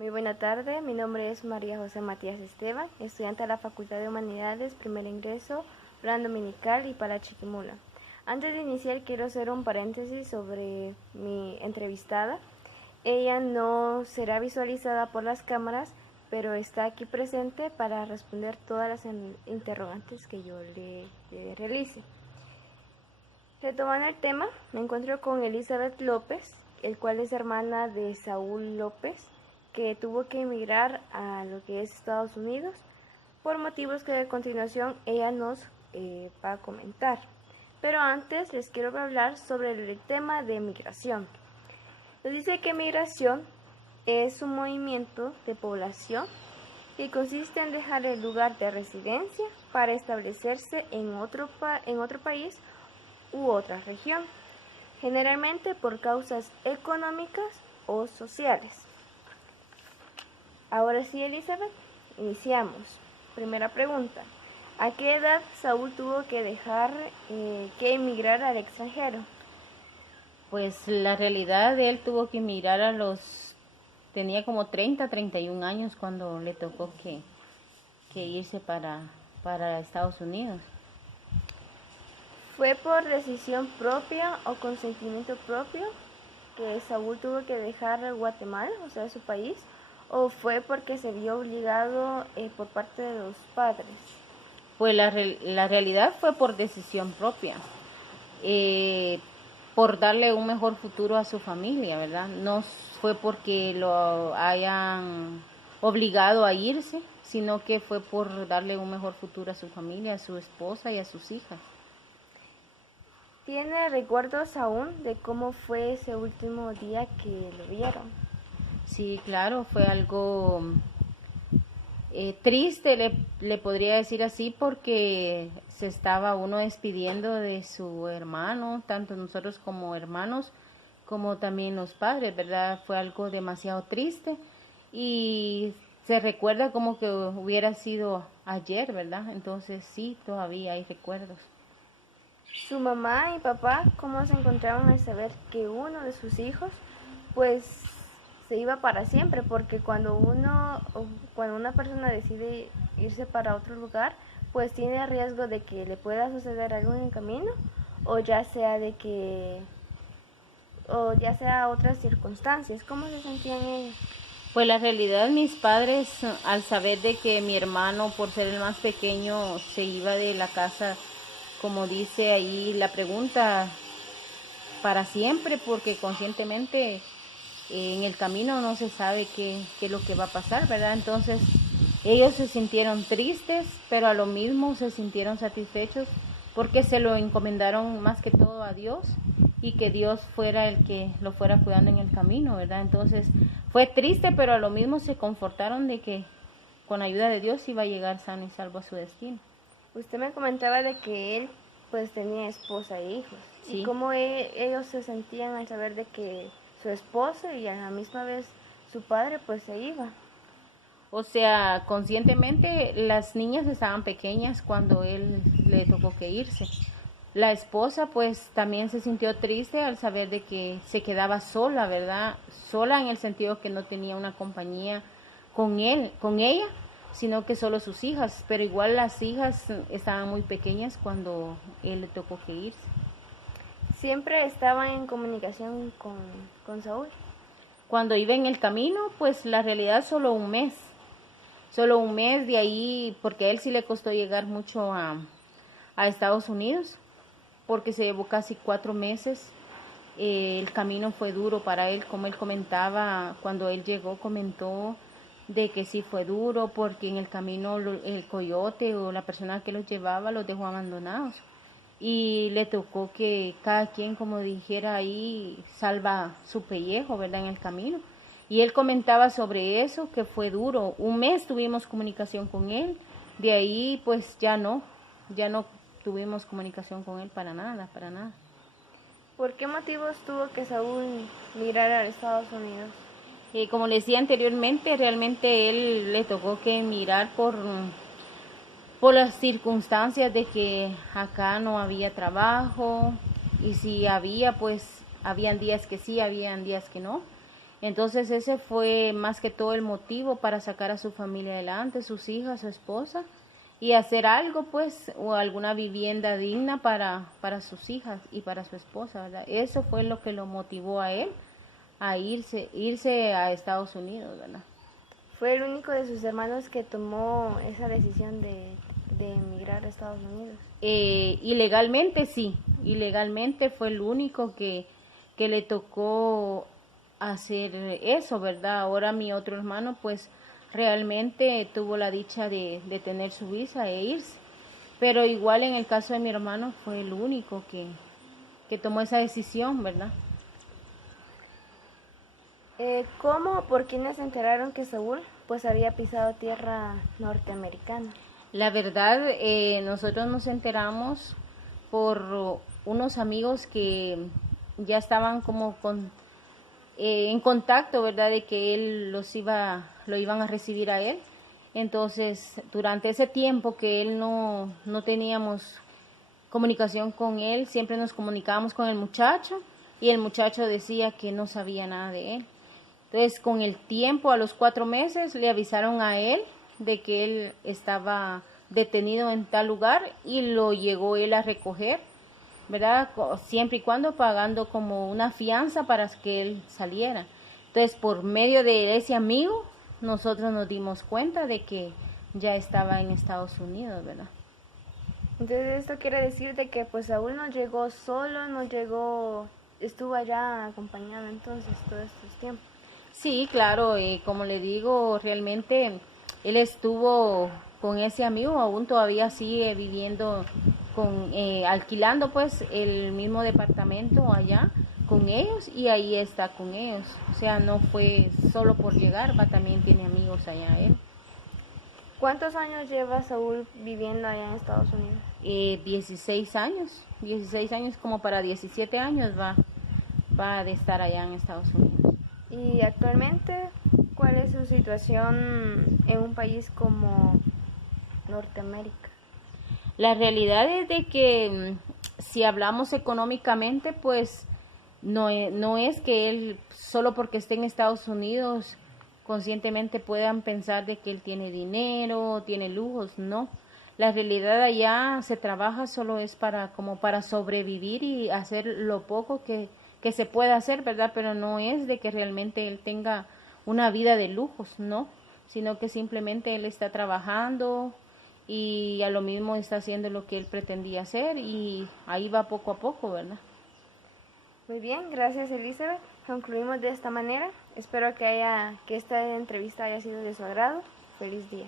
Muy buena tarde, mi nombre es María José Matías Esteban, estudiante de la Facultad de Humanidades, primer ingreso, plan dominical y para Chiquimula. Antes de iniciar quiero hacer un paréntesis sobre mi entrevistada. Ella no será visualizada por las cámaras, pero está aquí presente para responder todas las interrogantes que yo le realice. Retomando el tema, me encuentro con Elizabeth López, el cual es hermana de Saúl López, que tuvo que emigrar a lo que es Estados Unidos por motivos que a continuación ella nos va a comentar. Pero antes les quiero hablar sobre el tema de migración. Nos dice que migración es un movimiento de población que consiste en dejar el lugar de residencia para establecerse en otro país u otra región, generalmente por causas económicas o sociales. Ahora sí, Elizabeth, iniciamos. Primera pregunta. ¿A qué edad Saúl tuvo que dejar que emigrar al extranjero? Pues la realidad él tuvo que emigrar tenía como 31 años cuando le tocó que irse para Estados Unidos. ¿Fue por decisión propia o consentimiento propio que Saúl tuvo que dejar Guatemala, o sea, su país? ¿O fue porque se vio obligado por parte de los padres? Pues la realidad fue por decisión propia, por darle un mejor futuro a su familia, ¿verdad? No fue porque lo hayan obligado a irse, sino que fue por darle un mejor futuro a su familia, a su esposa y a sus hijas. ¿Tiene recuerdos aún de cómo fue ese último día que lo vieron? Sí, claro, fue algo triste, le podría decir así, porque se estaba uno despidiendo de su hermano, tanto nosotros como hermanos, como también los padres, ¿verdad? Fue algo demasiado triste y se recuerda como que hubiera sido ayer, ¿verdad? Entonces sí, todavía hay recuerdos. Su mamá y papá, ¿cómo se encontraban al saber que uno de sus hijos, pues, se iba para siempre? Porque cuando una persona decide irse para otro lugar, pues tiene riesgo de que le pueda suceder algo en el camino, o ya sea otras circunstancias. ¿Cómo se sentían ellos? Pues la realidad, mis padres, al saber de que mi hermano, por ser el más pequeño, se iba de la casa, como dice ahí la pregunta, para siempre, porque conscientemente en el camino no se sabe qué es lo que va a pasar, ¿verdad? Entonces ellos se sintieron tristes, pero a lo mismo se sintieron satisfechos porque se lo encomendaron más que todo a Dios y que Dios fuera el que lo fuera cuidando en el camino, ¿verdad? Entonces fue triste, pero a lo mismo se confortaron de que con ayuda de Dios iba a llegar sano y salvo a su destino. Usted me comentaba de que él pues tenía esposa e hijos. Sí. ¿Y cómo ellos se sentían al saber de que su esposa y a la misma vez su padre pues se iba? O sea, conscientemente las niñas estaban pequeñas cuando él le tocó que irse. La esposa pues también se sintió triste al saber de que se quedaba sola, ¿verdad? Sola en el sentido que no tenía una compañía con ella, sino que solo sus hijas, pero igual las hijas estaban muy pequeñas cuando él le tocó que irse. Siempre estaban en comunicación con Saúl. Cuando iba en el camino, pues la realidad solo un mes de ahí, porque a él sí le costó llegar mucho a Estados Unidos, porque se llevó casi 4 meses. El camino fue duro para él, como él comentaba, cuando él llegó comentó de que sí fue duro, porque en el camino el coyote o la persona que los llevaba los dejó abandonados. Y le tocó que cada quien, como dijera ahí, salva su pellejo, ¿verdad?, en el camino. Y él comentaba sobre eso, que fue duro. Un mes tuvimos comunicación con él, de ahí pues ya no tuvimos comunicación con él para nada. ¿Por qué motivos tuvo que Saúl migrar a Estados Unidos? Como le decía anteriormente, realmente él le tocó que emigrar por las circunstancias de que acá no había trabajo, y si había, pues habían días que sí, habían días que no. Entonces ese fue más que todo el motivo para sacar a su familia adelante, sus hijas, su esposa, y hacer algo pues, o alguna vivienda digna para sus hijas y para su esposa, ¿verdad? Eso fue lo que lo motivó a él a irse a Estados Unidos, ¿verdad? Fue el único de sus hermanos que tomó esa decisión de emigrar a Estados Unidos. Ilegalmente sí, ilegalmente fue el único que le tocó hacer eso, ¿verdad? Ahora mi otro hermano pues realmente tuvo la dicha de tener su visa e irse, pero igual en el caso de mi hermano fue el único que tomó esa decisión, ¿verdad? ¿Cómo o por quiénes se enteraron que Saúl pues había pisado tierra norteamericana? La verdad, nosotros nos enteramos por unos amigos que ya estaban como en contacto, ¿verdad? De que él lo iban a recibir a él. Entonces, durante ese tiempo que él no teníamos comunicación con él, siempre nos comunicábamos con el muchacho y el muchacho decía que no sabía nada de él. Entonces, con el tiempo, a los 4 meses, le avisaron a él de que él estaba detenido en tal lugar y lo llegó él a recoger, ¿verdad? Siempre y cuando pagando como una fianza para que él saliera. Entonces, por medio de ese amigo, nosotros nos dimos cuenta de que ya estaba en Estados Unidos, ¿verdad? Entonces esto quiere decir de que pues Saúl no llegó solo, estuvo allá acompañado entonces todos estos tiempos. Sí, claro, como le digo, realmente él estuvo con ese amigo, aún todavía sigue viviendo alquilando pues el mismo departamento allá con ellos y ahí está con ellos. O sea, no fue solo por llegar, va, también tiene amigos allá él. ¿Cuántos años lleva Saúl viviendo allá en Estados Unidos? 16 años como para 17 años va de estar allá en Estados Unidos. Y actualmente, ¿cuál es su situación en un país como Norteamérica? La realidad es de que si hablamos económicamente, pues no es que él, solo porque esté en Estados Unidos, conscientemente puedan pensar de que él tiene dinero, tiene lujos, no. La realidad allá se trabaja solo es como para sobrevivir y hacer lo poco que se puede hacer, ¿verdad? Pero no es de que realmente él tenga una vida de lujos, no, sino que simplemente él está trabajando y a lo mismo está haciendo lo que él pretendía hacer y ahí va poco a poco, ¿verdad? Muy bien, gracias Elizabeth. Concluimos de esta manera. Espero que esta entrevista haya sido de su agrado. Feliz día.